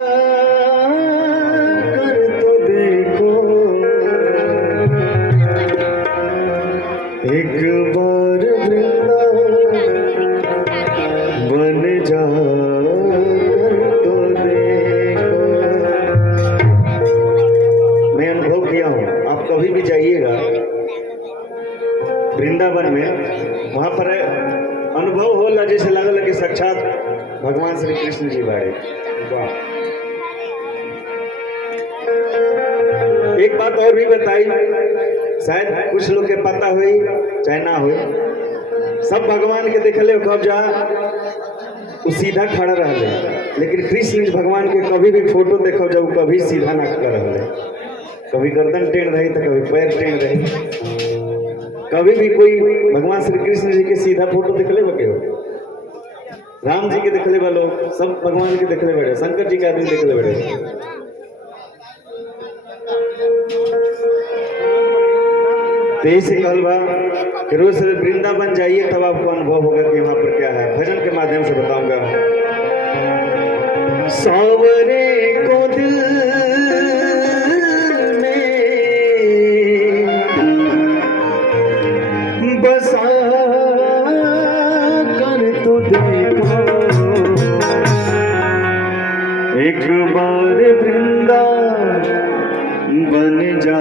कर तो देखो एक बार वृंदावन बन जा कर तो देखो। मैं अनुभव किया हूँ, आप कभी भी जाइएगा वृंदावन में, वहां पर अनुभव होला जैसे लगल कि साक्षात भगवान श्री कृष्ण जी बाड़े। एक बात और भी बताई, शायद कुछ लोग के पता हुई चाहे ना हुई, सब भगवान के देखले कब जा वो सीधा खड़ा रहले, लेकिन कृष्ण जी भगवान के कभी भी फोटो देखो जब कभी सीधा ना खड़ा रहले, कभी गर्दन टेढ़ रही तो कभी पैर टेढ़ रही। कभी भी कोई भगवान श्री कृष्ण जी के सीधा फोटो देखले बके हो, राम जी के देखले वालों, सब भगवान के देखले बैठे, शंकर जी के आदमी देखले बैठे। तेईस से कल बा कि रोज से वृंदावन जाइए तब आपको अनुभव होगा कि वहां पर क्या है। भजन के माध्यम से बताऊंगा। सावरे को दिल में बसा कर तो देखो एक बार वृंदावन जा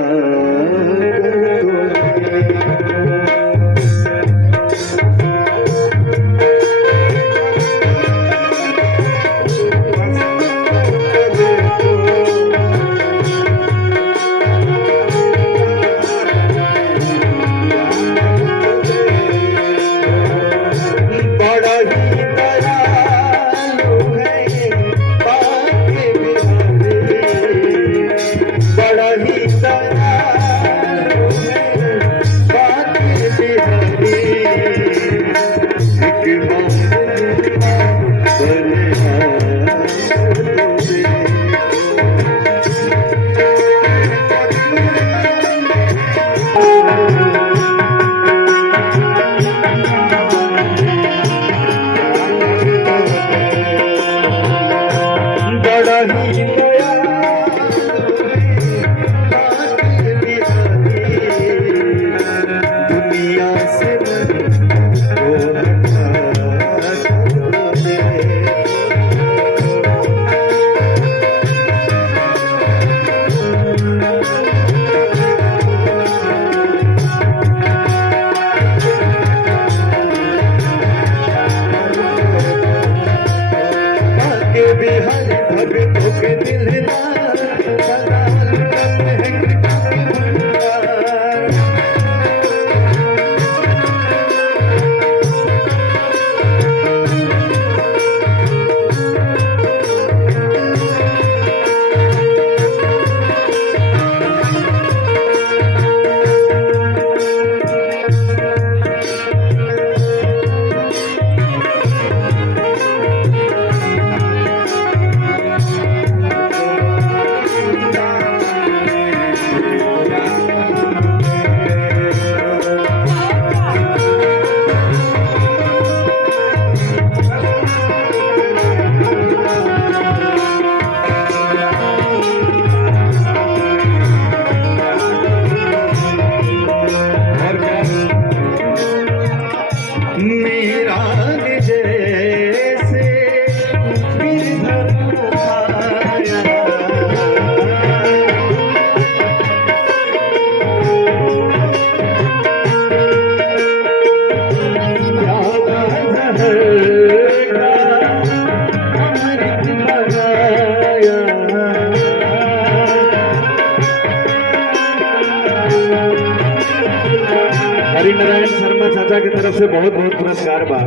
हरिनारायण शर्मा चाचा की तरफ से बहुत बहुत पुरस्कार बा।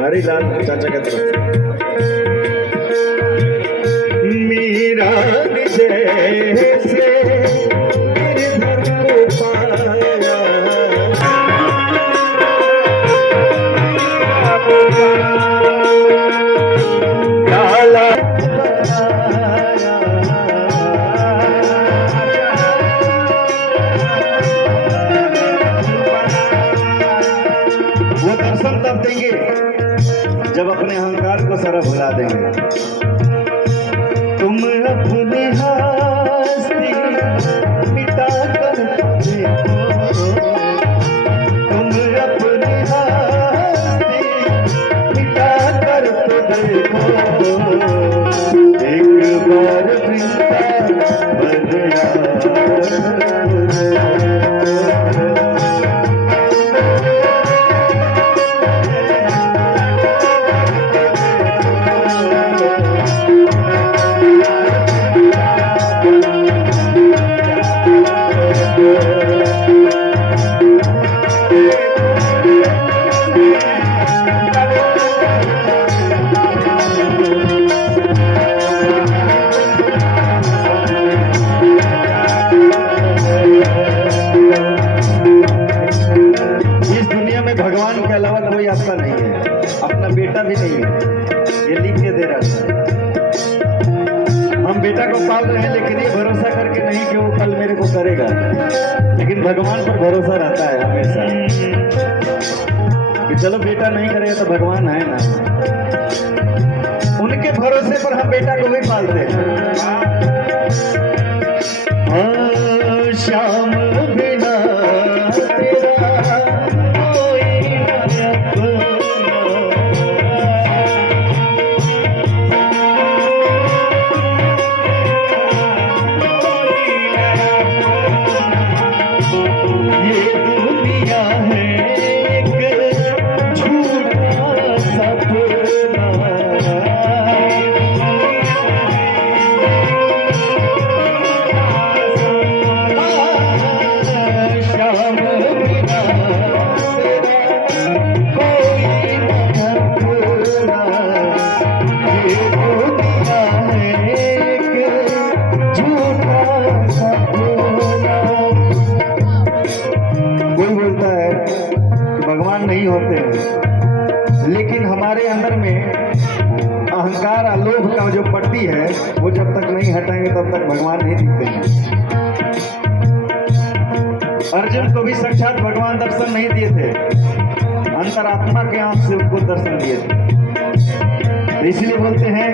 हरिलाल चाचा की तरफ से मीरा जैसे वो दर्शन तब देंगे जब अपने हम संस्कार को सारा भुला देंगे। तुम अपनी हस्ती मिटा कर देखो, तुम अपनी हस्ती मिटा कर तो देखो, एक बार वृंदावन याद। भगवान के अलावा कोई आपका नहीं है, अपना बेटा भी नहीं है, ये लिख के दे रहा है। हम बेटा को पाल रहे हैं लेकिन ये भरोसा करके नहीं कि वो कल मेरे को करेगा, लेकिन भगवान पर भरोसा रहता है हमेशा कि चलो बेटा नहीं करेगा तो भगवान है ना, उनके भरोसे पर हम बेटा को भी पालते हैं। श्याम बिना तेरा नहीं होते हैं, लेकिन हमारे अंदर में अहंकार आलोभ का जो पट्टी है वो जब तक नहीं हटाएंगे तब तक भगवान नहीं दिखते हैं। अर्जुन को भी साक्षात भगवान दर्शन नहीं दिए थे, अंतरात्मा के आंख से उनको दर्शन दिए थे। इसलिए बोलते हैं